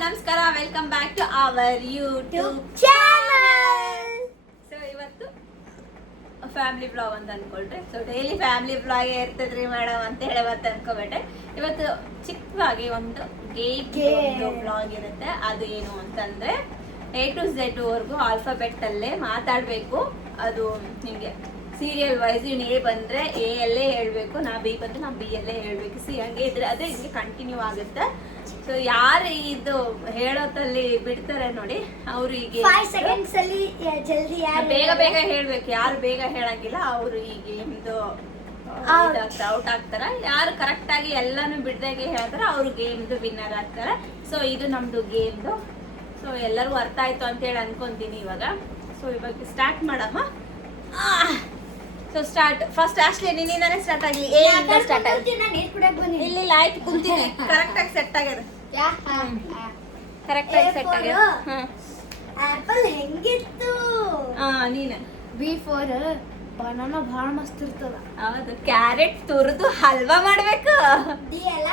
ನಮಸ್ಕಾರ, welcome back to our YouTube channel. So ಇವತ್ತು family blog ಅಂತ ಅನ್ಕೊಳ್ರಿ. ಸೊ ಡೈಲಿ ಫ್ಯಾಮಿಲಿ ಬ್ಲಾಗೇ ಇರ್ತದ್ರಿ ಮೇಡಮ್ ಅಂತ ಹೇಳಿ ಮತ್ತೆ ಅನ್ಕೋಬೇಟೆ. ಇವತ್ತು ಚಿಕ್ಕವಾಗಿ ಒಂದು ಗೇಮ್ ಬ್ಲಾಗ್ ಇರುತ್ತೆ. ಅದು ಏನು ಅಂತಂದ್ರೆ A to Z ವರ್ಗು ಆಲ್ಫಾಬೆಟ್ ಅಲ್ಲೇ ಮಾತಾಡ್ಬೇಕು. ಅದು ನಿಮ್ಗೆ ಸೀರಿಯಲ್ ವೈಸ್ ಇವ್ನು A ಬಂದ್ರೆ A ಅಲ್ಲೇ ಹೇಳ್ಬೇಕು, ನಾ B ಬಂದ್ರೆ ನಾ B ಅಲ್ಲೇ ಹೇಳ್ಬೇಕು. ಹಂಗೆ ಇದ್ರೆ ಅದೇ ಹಿಂಗೆ ಕಂಟಿನ್ಯೂ ಆಗುತ್ತೆ. ಸೊ ಯಾರು ಇದು ಹೇಳೋತಲ್ಲಿ ಬಿಡ್ತಾರೆ ನೋಡಿ, ಅವ್ರು ಈಗ 5 seconds ಅಲ್ಲಿ ಜಲ್ದಿ ಬೇಗ ಬೇಗ ಹೇಳ್ಬೇಕು. ಯಾರು ಬೇಗ ಹೇಳಂಗಿಲ್ಲ ಅವ್ರು ಈ ಗೇಮ್ದು ಔಟ್ ಆಗ್ತಾರ. ಯಾರು ಕರೆಕ್ಟ್ ಆಗಿ ಎಲ್ಲಾನು ಬಿಡ್ದಾಗೆ ಹೇಳ್ತಾರ ಅವ್ರು ಗೇಮ್ದು ವಿನ್ನರ್ ಆಗ್ತಾರೆ. ಸೊ ಇದು ನಮ್ದು ಗೇಮ್ದು. ಸೊ ಎಲ್ಲರಿಗೂ ಅರ್ಥ ಆಯ್ತು ಅಂತೇಳಿ ಅನ್ಕೊಂತೀನಿ ಇವಾಗ. ಸೊ ಇವಾಗ ಸ್ಟಾರ್ಟ್ ಮಾಡಮ್ಮ. ಸೊ ಸ್ಟಾರ್ಟ್ ಫಸ್ಟ್ ಆಶ್ಲಿ ನಿನ್ನಿಂದಾನೆ ಸ್ಟಾರ್ಟ್ ಆಗ್ಲಿ. ಸ್ಟಾರ್ಟ್ ಆಗಲಿ. ಇಲ್ಲಿ ಆಯ್ತು ಕುಂತೀನಿ. ಕರೆಕ್ಟ್ ಆಗಿ ಸೆಟ್ ಆಗ್ಯದ. ಕರೆಕ್ಟ್ ಆಗಿ ಸೆಟ್ ಆಗ್ಯದ. ಆಪಲ್ ಹೆಂಗಿತ್ತು? ನೀನೆ B for ಬನಾನಾ ಬಹಳ ಮಸ್ತ್ ಇರ್ತದ. ಹೌದು, ಕ್ಯಾರೆಟ್ ತುರಿದು ಹಲ್ವಾ ಮಾಡ್ಬೇಕು. D ಅಲ್ಲ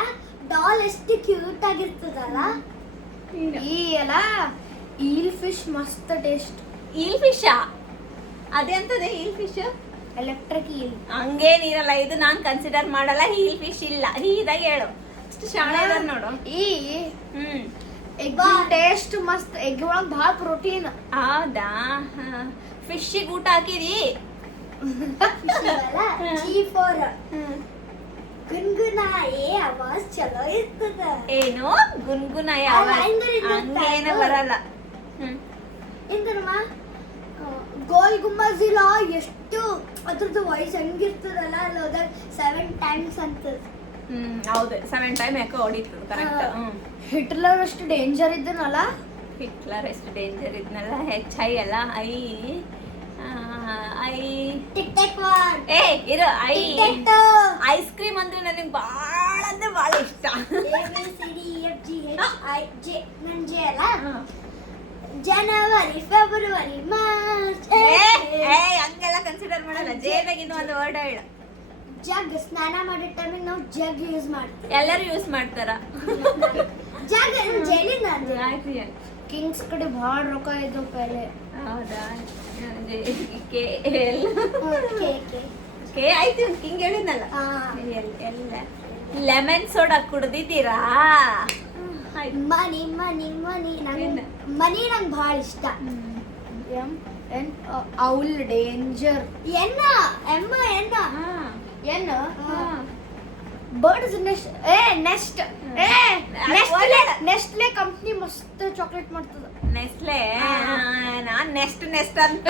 ಡಾಲ್ ಎಷ್ಟು ಕ್ಯೂಟ್ ಆಗಿರ್ತದಲ್ಲ. E ಅಲ್ಲ ಈಲ್ ಫಿಶ್ ಮಸ್ತ್ ಟೇಸ್ಟ್. ಈಲ್ ಫಿಶ್ ಅದೇ ಅಂತದೆ. ಈಲ್ ಫಿಶ್ ಎಲೆಕ್ಟ್ರಿಕ್ ಈಲ್ ಹಂಗೇನಿರಲ್ಲ. ಇದು ನಾನ್ ಕನ್ಸಿಡರ್ ಮಾಡಲ್ಲ. ಈಲ್ ಫಿಶ್ ಇಲ್ಲ. ಇದಾಗ ಹೇಳು. ಅಷ್ಟು ಶಾಣೆ ಅದಾರ ನೋಡು. ಎಗ್ ಟೇಸ್ಟ್ ಮಸ್ತ್. ಎಗ್ ಒಳಗ್ ಭಾಳ ಪ್ರೋಟೀನ್. ಹೌದಾ? ಫಿಶ್ಗೆ ಊಟ ಹಾಕಿದಿ? G for ಗುನ್ಗುನಾಯಿ ಆವಾಜ್ ಚಲೋ ಇರ್ತದ. ಏನು ಗುನ್ಗುನಾಯಿ ಆವಾಜ್? ಹಂಗೇನು ಬರಲ್ಲ. ಎಂತನಮ್ಮ ಗೋಲ್ ಗುಮ್ಮಜ್ ಇಲ್ಲ ಎಷ್ಟು ಅದ್ರದ್ದು ವಾಯ್ಸ್ ಹೆಂಗಿರ್ತದಲ್ಲ. ಅಲ್ಲಿ ಹೋದಾಗ 7 times ಅಂತದ. ಹೌದು, 7 ಟೈಮ್ ಯಾಕೋ ಹೊಡಿತದ. ಕರೆಕ್ಟ್. ಹಿಟ್ಲರ್ ಅಷ್ಟು ಡೇಂಜರ್ ಇದ್ದನಲ್ಲ. ಹಿಟ್ಲರ್ ಎಷ್ಟು ಡೇಂಜರ್ ಇದ್ನಲ್ಲ. HI ಅಲ್ಲ. Tick talk one. ಏ ಇರು. ಐಸ್ ಕ್ರೀಮ್ ಅಂದ್ರೆ ನನಗೆ ಬಹಳ ಅಂದ್ರೆ ಬಹಳ ಇಷ್ಟ. ABCDEFGHIJ ನನ್ J ಅಲ್ಲ. January February March. ಹಂಗೆಲ್ಲ ಕನ್ಸಿಡರ್ ಮಾಡಲ್ಲ. ಜೇನಾಗ ಇನ್ನು ಒಂದು ವರ್ಡ್ ಹೇಳ. ಜಗ್ ಸ್ನಾನ ಮಾಡೋ ಟೈಮಿಗೆ ನಾವು ಜಗ್ ಯೂಸ್ ಮಾಡ್ತೀವಿ. ಎಲ್ಲರೂ ಯೂಸ್ ಮಾಡ್ತಾರ. ಜಗ್ ಜೇಲಿನ ಆಯ್ತು. ಕಿಂಗ್ಸ್ ಕಡೆ ಬಹಳ ರೊಕ್ಕ ಇದ್ದು ಪೆಲೆ. ಹೌದಾ? ಕೆ ಆಯ್ತು. ಕಿಂಗ್ ಹೇಳಿದ್ನಲ್ಲ. ಎಲ್ಲ ಲೆಮನ್ ಸೋಡಾ ಕುಡ್ದಿದ್ದೀರಾ? ಮನಿ ಮನಿ ಮನಿ ಮನಿ ನಂಗೆ ಭಾಳ ಇಷ್ಟ. Owl danger. ಎನ್ನ ಎಮ್ಮ ಎನ್ನ ಎನ್ನ birds next. Next. Nestle company ಮಸ್ತ್ ಚಾಕ್ಲೇಟ್ ಮಾಡ್ತದ. ನೆಸ್ಲೆ. ನಾನ್ ನೆಸ್ಟ್ ಅಂತ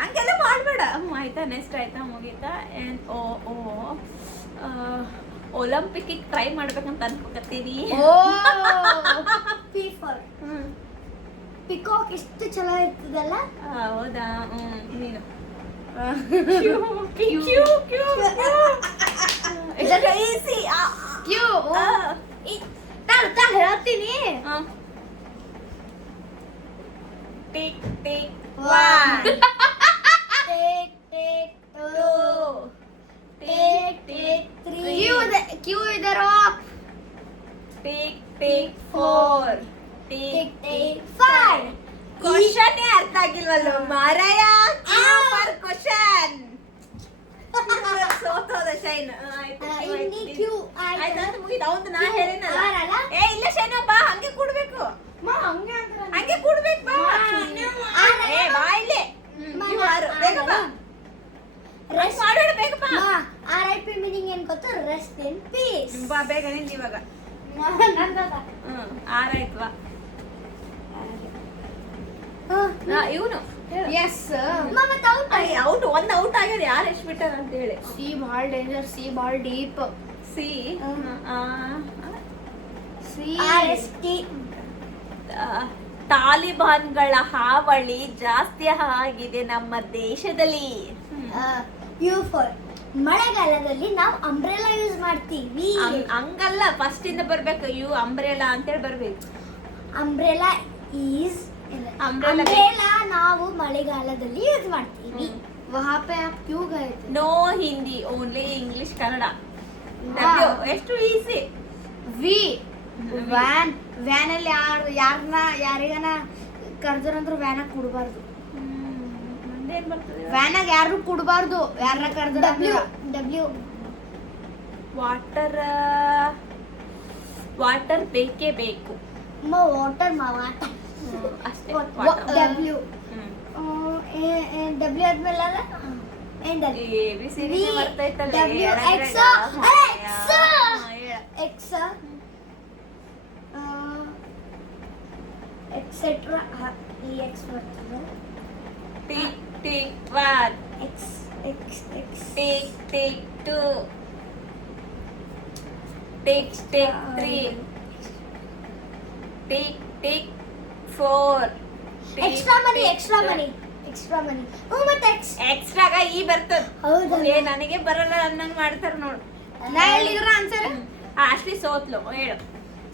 ಹಂಗೆಲ್ಲ ಮಾಡ್ಬೇಡ. ಆಯ್ತಾ? ನೆಸ್ಟ್ ಆಯ್ತಾ? ಮುಗೀತಾ? ಒಲಿಂಪಿಕ್ ಟ್ರೈ ಮಾಡ್ಬೇಕಂತ ಅನ್ಕೋಕತ್ತೀನಿ. ಪಿಕಾಕ್ ಎಷ್ಟು ಚಲೋ ಇರ್ತದಲ್ಲ. ಹೌದಾ? ನೀನು ಹೇಳ್ತೀನಿ. Tick tick 1 tick tick 2 tick tick 3 Q ಇದೆ rock. Tick tick 4 tick tick 5. Question ಅರ್ಥ ಆಗಿಲ್ವಲ್ಲ ಮಾರಾಯ. ಕ್ವಶನ್ ಸೋತೋದ ಶೈನ್. ಆಯ್ತು ಮುಗಿದ. ಹೌದು, ನಾ ಹೇಳಿನಲ್ಲ. ಇಲ್ಲ ಶೈನ ಬಾ, ಹಂಗೆ ಕೂಡ್ಬೇಕು. ಹಂಗೆ ಕೂಡ್ಬೇಕು. ಬಾ ಬಾ ಇಲ್ಲಿ. ಬೇಗ ಬಾ. ಮಾಡೋಣ ಬೇಗ ಬಾ. RIP ಮೀನಿಂಗ್ ಏನ್ ಗೊತ್ತಾ? Rest in peace. ಬಾ ಬೇಗ ನಿಂದು ಇವಾಗ. ಆರಾಯ್ತು ಬಾ. ಇವನು ಔಟ್. ಒಂದು ಔಟ್ ಆಗ್ಯದ. ಯಾರು ಎಷ್ಟು ಬಿಟ್ಟಾರ ಅಂತ ಹೇಳಿ. ಸಿ ಭಾಳ ಡೇಂಜರ್. ಸಿ ಭಾಳ ಡೀಪ್. ಸಿ ತಾಲಿಬಾನ್ಗಳ ಹಾವಳಿ ಜಾಸ್ತಿ ಆಗಿದೆ ನಮ್ಮ ದೇಶದಲ್ಲಿ. ಮಳೆಗಾಲದಲ್ಲಿ ನಾವು ಅಂಬ್ರೆಲಾ ಯೂಸ್ ಮಾಡ್ತೀವಿ. ಹಂಗಲ್ಲ, ಫಸ್ಟ್ ಇಂದ ಬರ್ಬೇಕು. ಅಂಬ್ರೆಲಾ ಅಂತೇಳಿ ಬರ್ಬೇಕು. ಅಂಬ್ರೆಲಾ ಈಸ್ ಅಂಬ್ರೆಲಾ ನಾವು ಮಳೆಗಾಲದಲ್ಲಿ ಯೂಸ್ ಮಾಡ್ತೀವಿ. वहाँ पे आप क्यों गए थे? No Hindi, only English Kannada. ಎಷ್ಟು ಈಸಿ. ವಿ ವ್ಯಾನಲ್ಲಿ ಯಾರಿಗಾನ ಕರ್ದ್ರಂದ್ರು ವ್ಯಾನಾಗ ಕೊಡಬಾರ್ದು. ಮುಂದೇನ್ ಬರ್ತದೆ? ವ್ಯಾನಾಗ ಯಾರು ಕೊಡಬಾರ್ದು, ಯಾರನ್ನ ಕರ್ದ್ರ. ಡಬ್ಲ್ಯೂ ವಾಟರ್ ಬೇಕೇ ಬೇಕು. ವಾಟರ್ ಅಷ್ಟೇ. ಡಬ್ಲ್ಯೂ ಡಬ್ಲ್ಯೂ ಆದ್ಮೇಲೆ ABCD ಬರ್ತೈತಲ್ಲ. X etcetera. ಈ ಎಕ್ಸ್ ಬರ್ತದೆ. Tick 1, X X X tick 2, tick 3, tick 4. Extra money. ಮತ್ತೆ ಎಕ್ಸ್ಟ್ರಾಗ ಈ ಬರ್ತದ. ಹೌದಾ? ನನಗೆ ಬರಲ್ಲ ಅನ್ನಂಗ್ ಮಾಡ್ತಾರ ನೋಡು. ನಾ ಹೇಳಿದ್ರ ಆನ್ಸರ್ ಅಷ್ಟೇ ಸೋತ್ಲು. ಹೇಳು.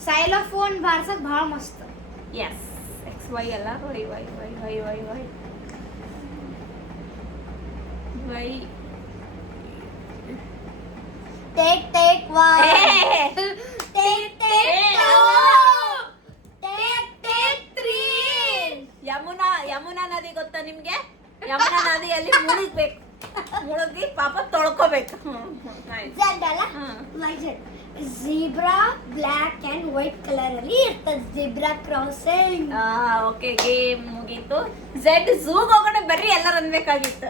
ಸೈಲೋಫೋನ್ ಬಾರ್ಸಕ್ ಬಹಳ ಮಸ್ತ್. ಎಸ್. XY ಅಲ್ಲ. Y take 1 take 3. ಯಮುನಾ ನದಿ ಗೊತ್ತಾ ನಿಮ್ಗೆ? ಯಮುನಾ ನದಿಯಲ್ಲಿ ಮುಳುಗಿ ಪಾಪ ತೊಳ್ಕೋಬೇಕು. ಝೆಡ್ ಅಲ್ಲ, zebra black and white colour ಅಲ್ಲಿ ಇರ್ತದೆ. Zebra crossing. ಓಕೆ, ಗೇಮ್ ಮುಗೀತು. ಝೆಡ್ ಝೂಗ್ ಹೋಗೋಣ ಬರ್ರಿ ಎಲ್ಲರೂ ಅನ್ಬೇಕಾಗಿತ್ತು.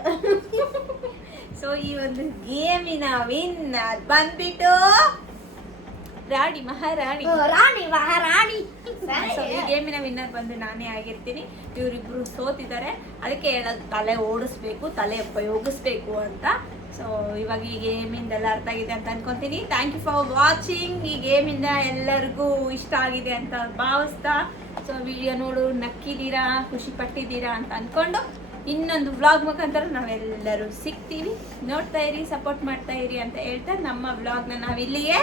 ಸೊ ಈ ಒಂದು ಗೇಮಿನ ವಿನ್ನರ್ ಬಂದ್ಬಿಟ್ಟು ಮಹಾರಾಣಿ. ಸೊ ಈ ಗೇಮಿನ ವಿನ್ನರ್ ಬಂದು ನಾನೇ ಆಗಿರ್ತೀನಿ. ಇವರಿಬ್ರು ಸೋತಿದ್ದಾರೆ. ಅದಕ್ಕೆ ಹೇಳೋದು ತಲೆ ಓಡಿಸ್ಬೇಕು, ತಲೆ ಉಪಯೋಗಿಸ್ಬೇಕು ಅಂತ. ಸೊ ಇವಾಗ ಈ ಗೇಮಿಂದ ಎಲ್ಲ ಅರ್ಥ ಆಗಿದೆ ಅಂತ ಅನ್ಕೊಂತೀನಿ. Thank you for watching. ಈ ಗೇಮಿಂದ ಎಲ್ಲರಿಗೂ ಇಷ್ಟ ಆಗಿದೆ ಅಂತ ಭಾವಿಸ್ತಾ, ಸೊ ವಿಡಿಯೋ ನೋಡು ನಕ್ಕಿದ್ದೀರಾ, ಖುಷಿ ಪಟ್ಟಿದ್ದೀರಾ ಅಂತ ಅನ್ಕೊಂಡು ಇನ್ನೊಂದು ವ್ಲಾಗ್ ಮುಖಾಂತರ ನಾವೆಲ್ಲರೂ ಸಿಗ್ತೀವಿ. ನೋಡ್ತಾ ಇರಿ, ಸಪೋರ್ಟ್ ಮಾಡ್ತಾ ಇರಿ ಅಂತ ಹೇಳ್ತಾ ನಮ್ಮ ವ್ಲಾಗ್ನ ನಾವಿಲ್ಲಿಯೇ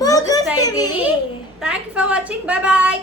ಮುಗಿಸ್ತಾ ಇದ್ದೀವಿ. Thank you for watching. Bye bye.